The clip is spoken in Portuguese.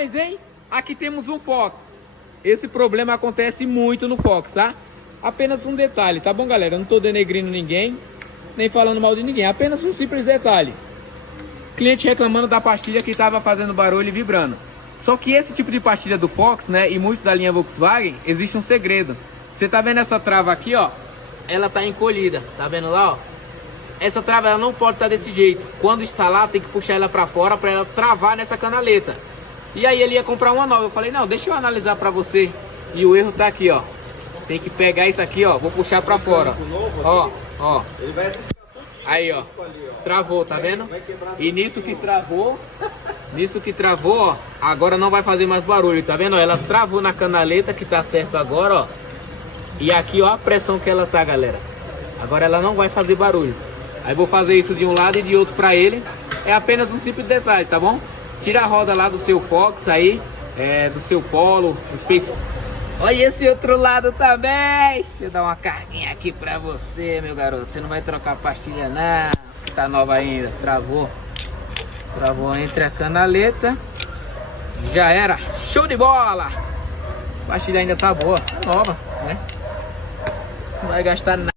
Mas, hein? Aqui temos um Fox. Esse problema acontece muito no Fox, tá? Apenas um detalhe, tá bom, galera? Eu não tô denegrindo ninguém, nem falando mal de ninguém. Apenas um simples detalhe. Cliente reclamando da pastilha que tava fazendo barulho e vibrando. Só que esse tipo de pastilha do Fox, né, e muitos da linha Volkswagen, existe um segredo. Você tá vendo essa trava aqui, ó? Ela tá encolhida, tá vendo lá, ó? Essa trava ela não pode estar desse jeito. Quando instalar, tem que puxar ela para fora para ela travar nessa canaleta. E aí ele ia comprar uma nova. Eu falei, não, deixa eu analisar para você. E o erro tá aqui, ó. Tem que pegar isso aqui, ó. Vou puxar para fora. Ó, ó. Aí, ó. Travou, tá vendo? E nisso que travou, ó. Agora não vai fazer mais barulho, tá vendo? Ela travou na canaleta, que tá certo agora, ó. E aqui, ó, a pressão que ela tá, galera. Agora ela não vai fazer barulho. Aí vou fazer isso de um lado e de outro para ele. É apenas um simples detalhe, tá bom? Tira a roda lá do seu Fox aí, do seu Polo, do Space. Olha esse outro lado também. Deixa eu dar uma carguinha aqui para você, meu garoto. Você não vai trocar a pastilha não. Tá nova ainda. Travou. Travou entre a canaleta. Já era. Show de bola. A pastilha ainda tá boa. Tá nova, né? Não vai gastar nada.